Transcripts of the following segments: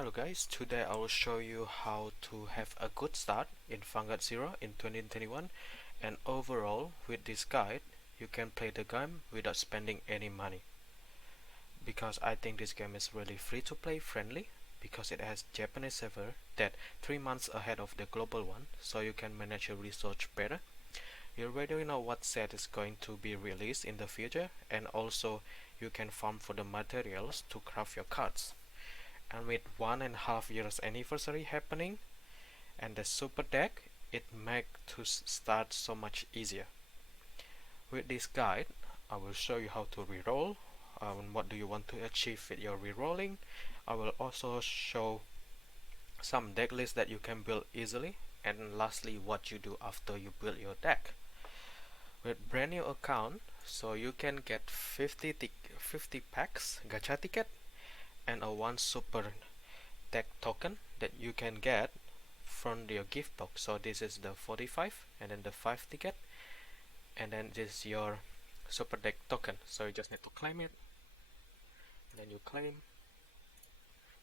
Hello guys, today I will show you how to have a good start in Vanguard Zero in 2021, and overall with this guide you can play the game without spending any money, because I think this game is really free to play friendly because it has Japanese server that 3 months ahead of the global one, so you can manage your research better. You already know what set is going to be released in the future, and also you can farm for the materials to craft your cards. And with 1.5 years anniversary happening and the super deck, it makes to start so much easier. With this guide I will show you how to reroll, what do you want to achieve with your rerolling. I will also show some deck lists that you can build easily, and lastly what you do after you build your deck. With brand new account, so you can get 50 packs gacha ticket and a 1 super deck token that you can get from your gift box. So this is the 45 and then the 5 ticket, and then this is your super deck token, so you just need to claim it, and then you claim,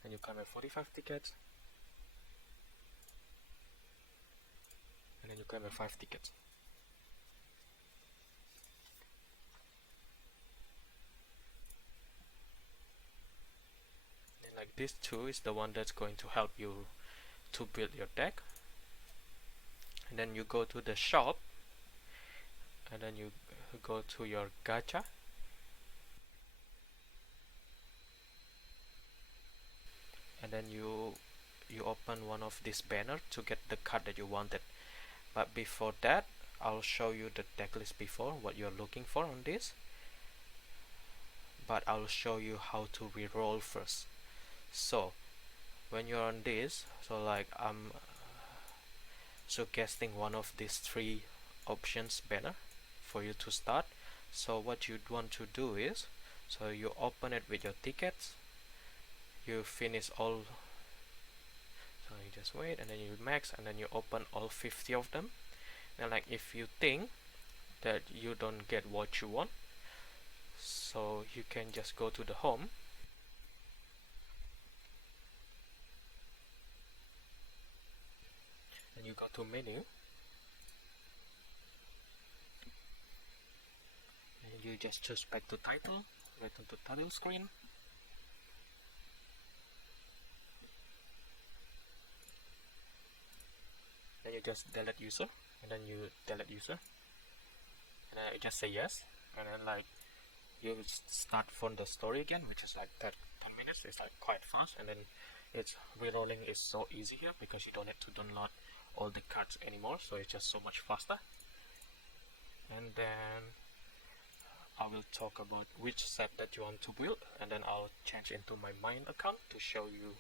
and you claim 45 tickets, and then you claim 5 tickets. And like this too is the one that's going to help you to build your deck. And then you go to the shop, and then you go to your gacha, and then you open one of these banners to get the card that you wanted. But before that, I'll show you the deck list before, what you're looking for on this, but I'll show you how to reroll first. So when you're on this, so like I'm suggesting one of these 3 options banner for you to start. So what you'd want to do is, so you open it with your tickets, you finish all, so you just wait, and then you max, and then you open all 50 of them. And like if you think that you don't get what you want, so you can just go to the home, and you go to menu, and you just choose back to title, return to title screen, then you just delete user, and then you delete user, and then you just say yes, and then like you start from the story again, which is like 10 minutes. It's like quite fast, and then it's rerolling is so easy here because you don't have to download all the cards anymore, so it's just so much faster. And then I will talk about which set that you want to build, and then I'll change into my main account to show you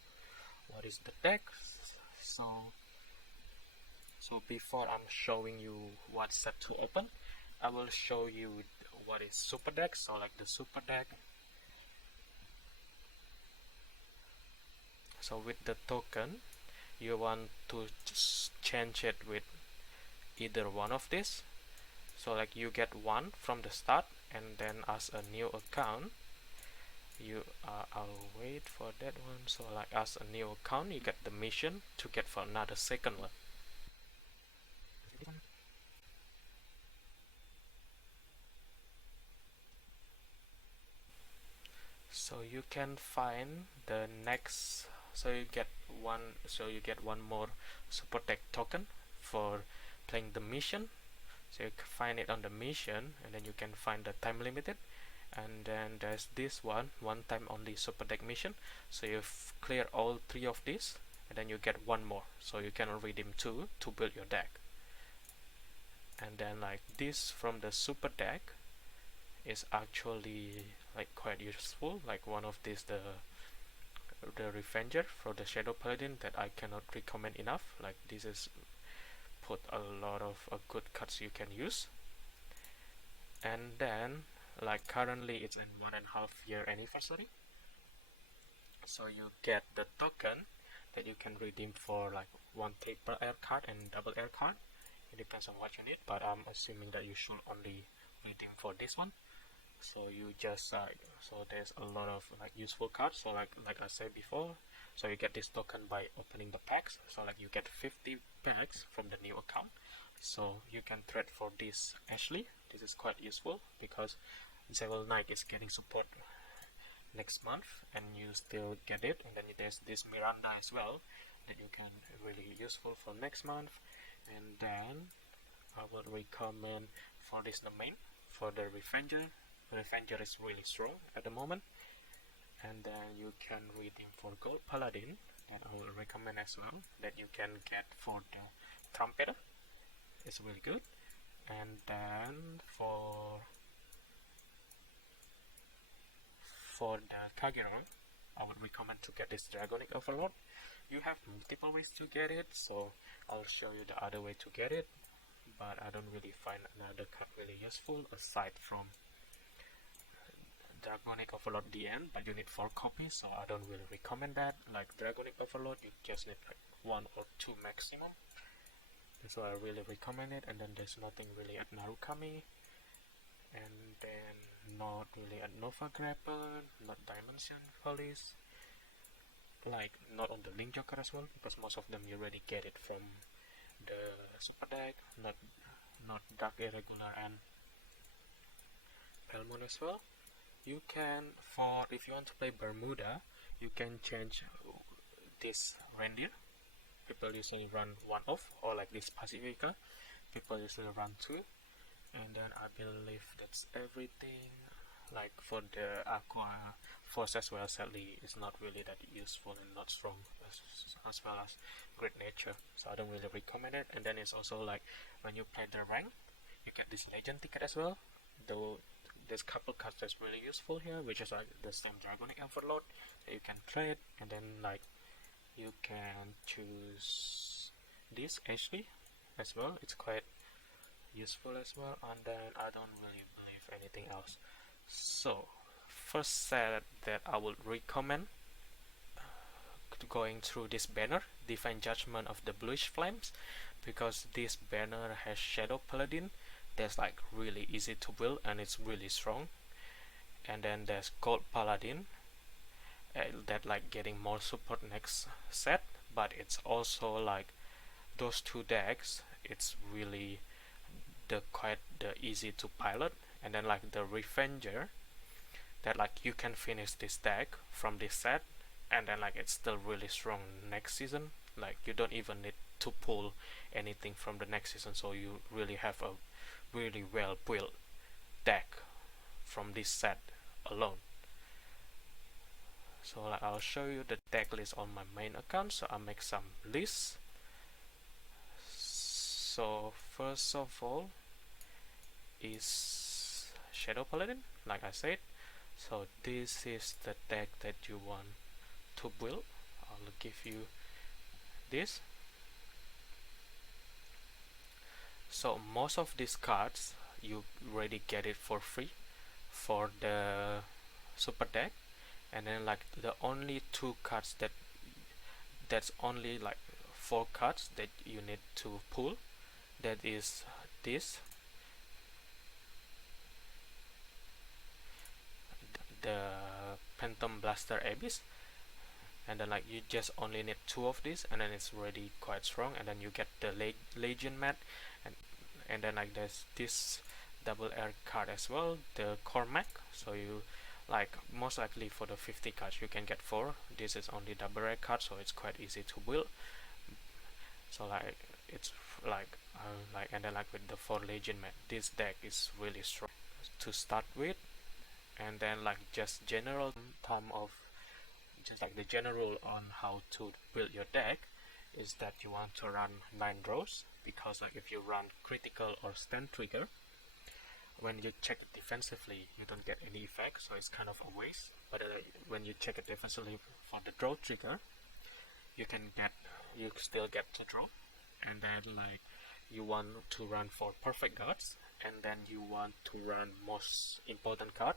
what is the deck. So before I'm showing you what set to open, I will show you what is super deck. So like the super deck, so with the token you want to just change it with either one of these. So like you get 1 from the start, and then as a new account you I'll wait for that one. So like as a new account you get the mission to get for another second one. So you can find the next, so you get one more super deck token for playing the mission. So you can find it on the mission, and then you can find the time limited, and then there's this one time only super deck mission. So you clear all 3 of these, and then you get 1 more, so you can redeem 2 to build your deck. And then like this from the super deck is actually like quite useful, like one of these, the Revenger for the Shadow Paladin, that I cannot recommend enough. Like this is put a lot of good cards you can use. And then like currently it's in 1.5 year anniversary, so you get the token that you can redeem for like 1 triple air card and double air card. It depends on what you need, but I'm assuming that you should only redeem for this one. So you just so there's a lot of like useful cards. So like I said before, So you get this token by opening the packs. So like you get 50 packs from the new account. So you can trade for this Ashley. This is quite useful because Zewel Knight is getting support next month and you still get it. And then there's this Miranda as well that you can really useful for next month. And then I would recommend for this domain for the Revenger. Revenger is really strong at the moment. And then you can redeem for Gold Paladin, that I will recommend as well, that you can get for the Trumpeter. It's really good. And then for the Kagero, I would recommend to get this Dragonic Overlord. You have multiple ways to get it, so I'll show you the other way to get it, but I don't really find another card really useful aside from Dragonic Overlord DN, but you need 4 copies, so I don't really recommend that. Like Dragonic Overlord, you just need like 1 or 2 maximum. So I really recommend it. And then there's nothing really at Narukami, and then not really at Nova Grapple, not Dimension Police, like not on the Link Joker as well, because most of them you already get it from the Super Deck, not Dark Irregular and Pelmon as well. You can, if you want to play Bermuda, you can change this reindeer. People usually run 1 off, or like this Pacifica, people usually run 2. And then I believe that's everything. Like for the Aqua Force as well, sadly it's not really that useful and not strong as well as Great Nature, so I don't really recommend it. And then it's also like when you play the rank, you get this legend ticket as well, though there's a couple cards that's really useful here, which is like the same Dragonic Overlord that you can trade. And then like you can choose this HP as well, it's quite useful as well. And then I don't really believe anything else. So first set that I would recommend going through this banner, Divine Judgment of the Bluish Flames, because this banner has Shadow Paladin that's like really easy to build and it's really strong. And then there's Gold Paladin that like getting more support next set, but it's also like those 2 decks, it's really quite easy to pilot. And then like the Revenger, that like you can finish this deck from this set, and then like it's still really strong next season. Like you don't even need to pull anything from the next season, so you really have a really well built deck from this set alone. So like I'll show you the deck list on my main account, so I'll make some lists. So first of all is Shadow Paladin, like I said. So this is the deck that you want to build. I'll give you this. So most of these cards you already get it for free for the super deck, and then like the only 2 cards that's only like 4 cards that you need to pull, that is this, the Phantom Blaster Abyss, and then like you just only need 2 of these, and then it's already quite strong. And then you get the Legion Mat, and then like there's this double air card as well, the Cormac. So you like most likely for the 50 cards you can get 4. This is only double air card, so it's quite easy to build. So like it's like and then like with the 4 Legion Mat, this deck is really strong to start with. And then like just general just like the general on how to build your deck is that you want to run 9 rows, because like if you run critical or stand trigger, when you check it defensively you don't get any effect, so it's kind of a waste. But when you check it defensively for the draw trigger, you still get to draw. And then like you want to run for perfect guards, and then you want to run most important card,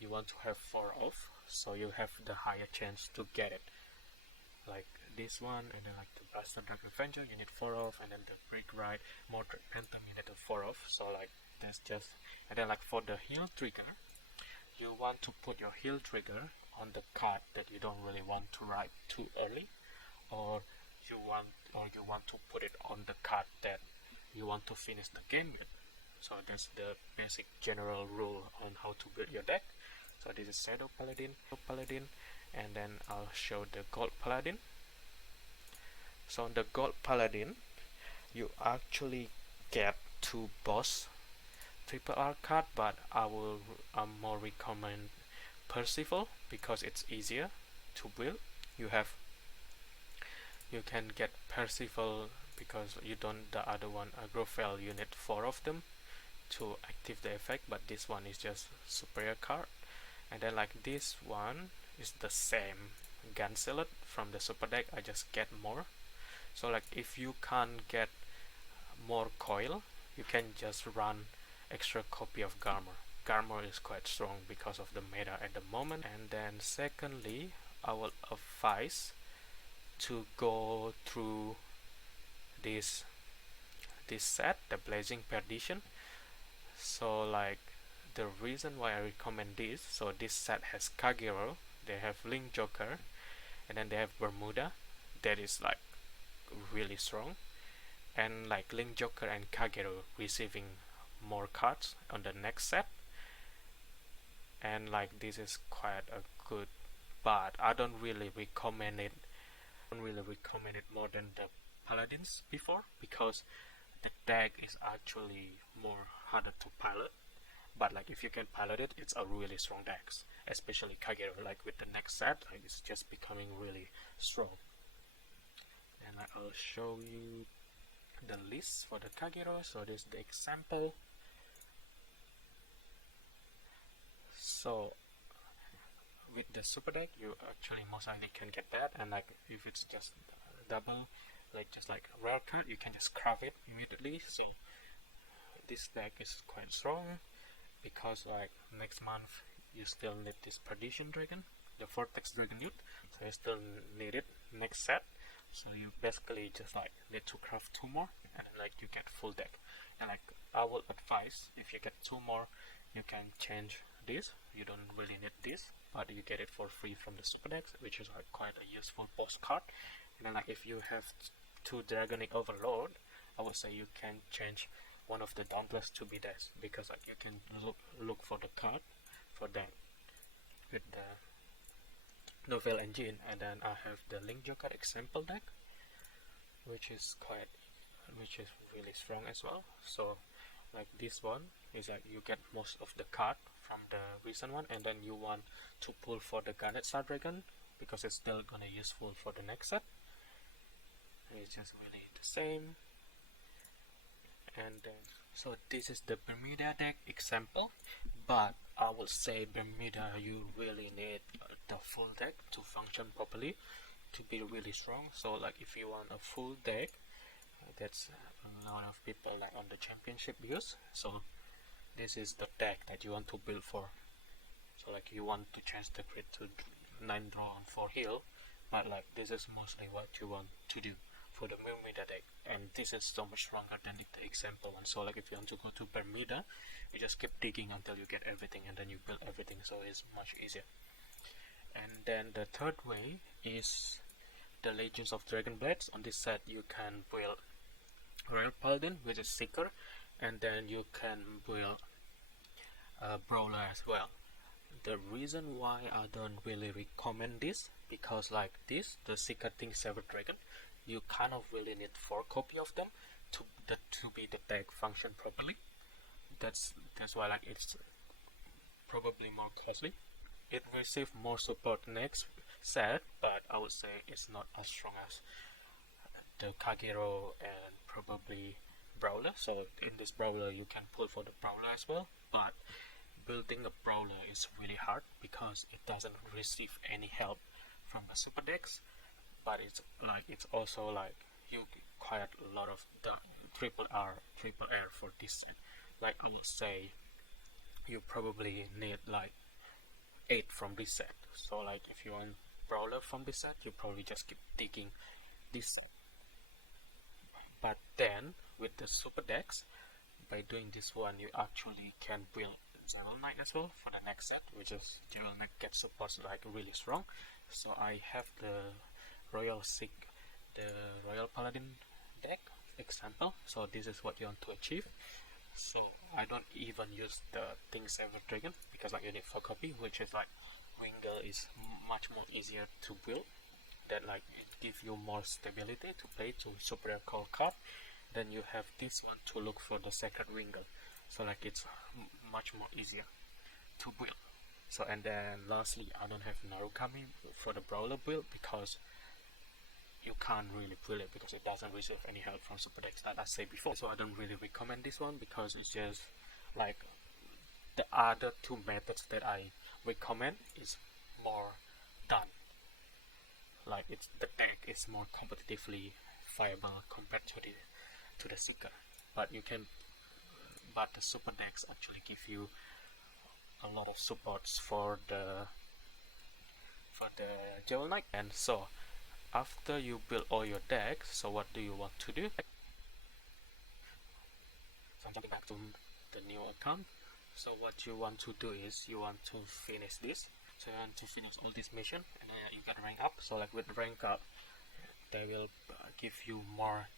you want to have 4 off, so you have the higher chance to get it, like this one. And then like the Blaster Dark Avenger you need 4 off, and then the Break Ride Mordred Phantom you need a 4 off. So like that's just. And then like for the heal trigger, you want to put your heal trigger on the card that you don't really want to write too early, or you want to put it on the card that you want to finish the game with. So that's the basic general rule on how to build your deck. So this is Shadow Paladin, and then I'll show the Gold Paladin. So on the Gold Paladin, you actually get 2 boss triple R card, but I will more recommend Percival because it's easier to build. You can get Percival because you don't the other one Agrofel, you need 4 of them to active the effect, but this one is just superior card. And then like this one is the same Ganselet from the super deck, I just get more. So like if you can't get more coil, you can just run extra copy of Garmor. Garmor is quite strong because of the meta at the moment. And then secondly, I will advise to go through this set, the Blazing Perdition. So like the reason why I recommend this, so this set has Kagero, they have Link Joker, and then they have Bermuda, that is like really strong. And like Link Joker and Kagero receiving more cards on the next set, and like this is quite a good, but I don't really recommend it more than the Paladins before, because the deck is actually more harder to pilot. But like if you can pilot it, it's a really strong deck, especially Kagero. Like with the next set, like, it's just becoming really strong. And I'll show you the list for the Kagero. So this is the example. So with the super deck, you actually most likely can get that, and like if it's just double, like just like a rare card, you can just craft it immediately. So this deck is quite strong because like next month you still need this Perdition Dragon, the Vortex Dragon Youth, so you still need it next set. So you basically just like need to craft 2 more, and then like you get full deck. And like I will advise, if you get 2 more, you can change this. You don't really need this, but you get it for free from the super decks, which is like quite a useful boss card. And then like if you have 2 Dragonic Overlord, I would say you can change one of the Dauntless to be this, because like you can look for the card for that with the Novel Engine. And then I have the Link Joker example deck, which is really strong as well. So like this one is like you get most of the card from the recent one, and then you want to pull for the Garnet Star Dragon because it's still gonna useful for the next set. It's just really the same. And so this is the Bermuda deck example, but I would say Bermuda you really need the full deck to function properly, to be really strong. So like if you want a full deck, that's a lot of people like on the championship use. So this is the deck that you want to build for. So like you want to change the crit to 9 draw and 4 heal, but like this is mostly what you want to do for the Bermuda deck, and this is so much stronger than the example one. So like if you want to go to Bermuda, you just keep digging until you get everything, and then you build everything, so it's much easier. And then the third way is the Legends of Dragonblades. On this set you can build Royal Paladin, which is Seeker, and then you can build Brawler as well. The reason why I don't really recommend this, because like this, the Seeker Thing Sever Dragon, you kind of really need 4 copy of them to be the deck function properly. That's why like it's probably more costly. It receives more support next set, but I would say it's not as strong as the Kagero and probably Brawler. So in this Brawler you can pull for the Brawler as well, but building a Brawler is really hard because it doesn't receive any help from the super decks. But it's also like you require a lot of the triple R for this set. Like I would say you probably need like 8 from this set. So like if you want Brawler from this set, you probably just keep digging this set. But then with the super decks, by doing this one, you actually can build Zero Knight as well for the next set, which is Zero Knight gets supports like really strong. So I have the Royal Sig, the Royal Paladin deck example. So this is what you want to achieve. So I don't even use the Thing Saver Dragon because like you need 4 copy, which is like Winger is much more easier to build. That like it gives you more stability to play to superior call card. Then you have this one to look for the Sacred Winger. So like it's much more easier to build. So and then lastly, I don't have Narukami for the Brawler build because you can't really build it because it doesn't receive any help from super decks that I said before. So I don't really recommend this one because it's just like the other 2 methods that I recommend is more done. Like it's the deck is more competitively viable compared to the Seeker. But you can but the super decks actually give you a lot of supports for the Jewel Knight. And so after you build all your decks, so what do you want to do? So I'm jumping back to the new account. So what you want to do is you want to finish this. So you want to finish all this mission, and then you get rank up. So like with rank up, they will give you more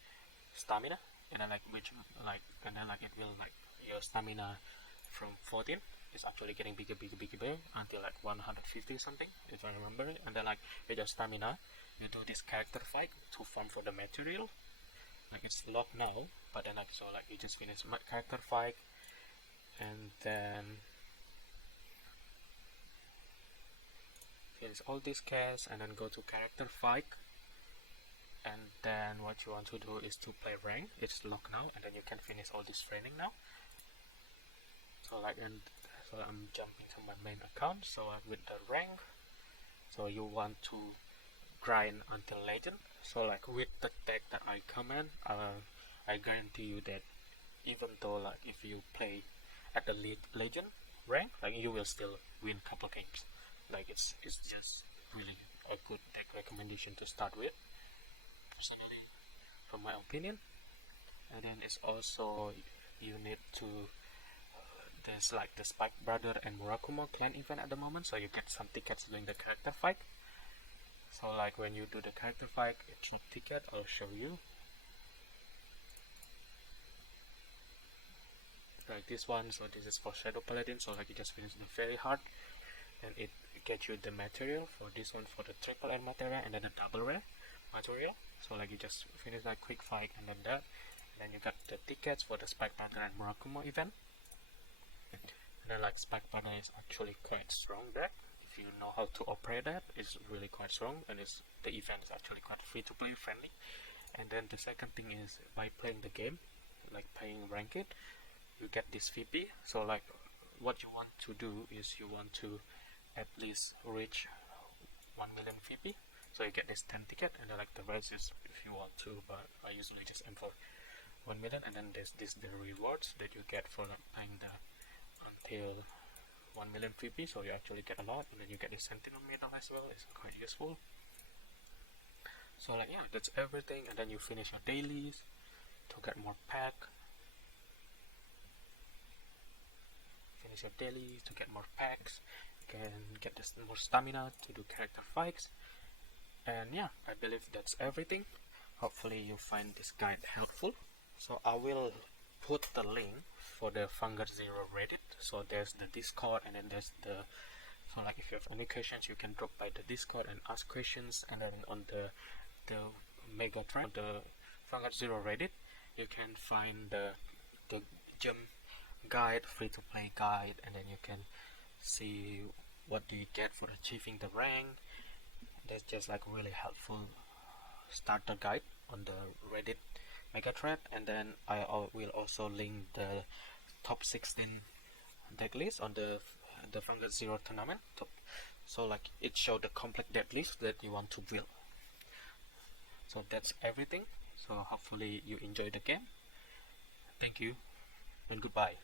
stamina, and then like it will like your stamina from 14 is actually getting bigger until like 150 something if I remember it. And then like with your stamina you do this character fight to farm for the material. Like it's locked now, but then like so like you just finish character fight and then finish all these casts and then go to character fight. And then what you want to do is to play rank. It's locked now, and then you can finish all this training now. So like so I'm jumping to my main account. So with the rank, so you want to grind until legend. So like with the deck that I command, I guarantee you that even though like if you play at the legend rank, like you will still win couple games. Like it's just really a good deck recommendation to start with, personally, from my opinion. And then it's also you need to there's like the Spike Brother and Murakumo clan event at the moment, so you get some tickets doing the character fight. So like when you do the character fight, it's a ticket. I'll show you. Like this one, so this is for Shadow Paladin, so like you just finish it very hard, and it gets you the material for this one for the triple N material and then the double rare material. So like you just finish that quick fight and then that, and then you got the tickets for the Spike Brother and Murakumo event. And then like Spike Brother is actually quite strong deck. If you know how to operate that, it's really quite strong, and the event is actually quite free to play friendly. And then the second thing is by playing the game, like playing ranked, you get this VP. So like what you want to do is you want to at least reach 1 million VP. So you get this 10 ticket, and then like the rest is if you want to, but I usually just aim for 1 million. And then there's the rewards that you get for playing the until 1 million VP, so you actually get a lot. And then you get the Sentinel Medal as well, it's quite useful. So like yeah, that's everything. And then you finish your dailies to get more pack. Finish your dailies to get more packs. You can get this more stamina to do character fights. And yeah, I believe that's everything. Hopefully you find this guide helpful. So I will put the link for the Vanguard Zero Reddit. So there's the Discord, and then there's the so like if you have any questions, you can drop by the Discord and ask questions. And then on the Mega Trend, the Vanguard Zero Reddit, you can find the gem guide, free to play guide, and then you can see what do you get for achieving the rank. That's just like really helpful starter guide on the Reddit mega thread. And then I will also link the top 16 deck list on the Vanguard Zero tournament. So like it showed the complete deck list that you want to build. So that's everything. So hopefully you enjoy the game. Thank you and goodbye.